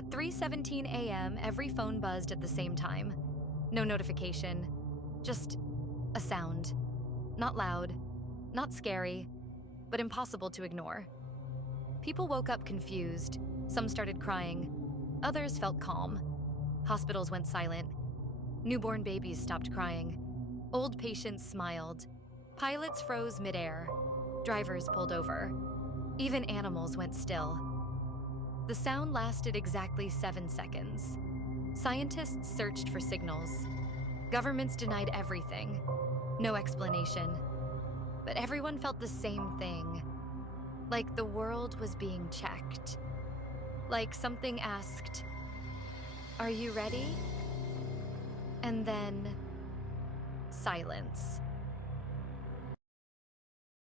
At 3:17 a.m., every phone buzzed at the same time. No notification, just a sound. Not loud, not scary, but impossible to ignore. People woke up confused. Some started crying. Others felt calm. Hospitals went silent. Newborn babies stopped crying. Old patients smiled. Pilots froze midair. Drivers pulled over. Even animals went still. The sound lasted exactly 7 seconds. Scientists searched for signals. Governments denied everything. No explanation. But everyone felt the same thing. Like the world was being checked. Like something asked, "Are you ready?" And then silence.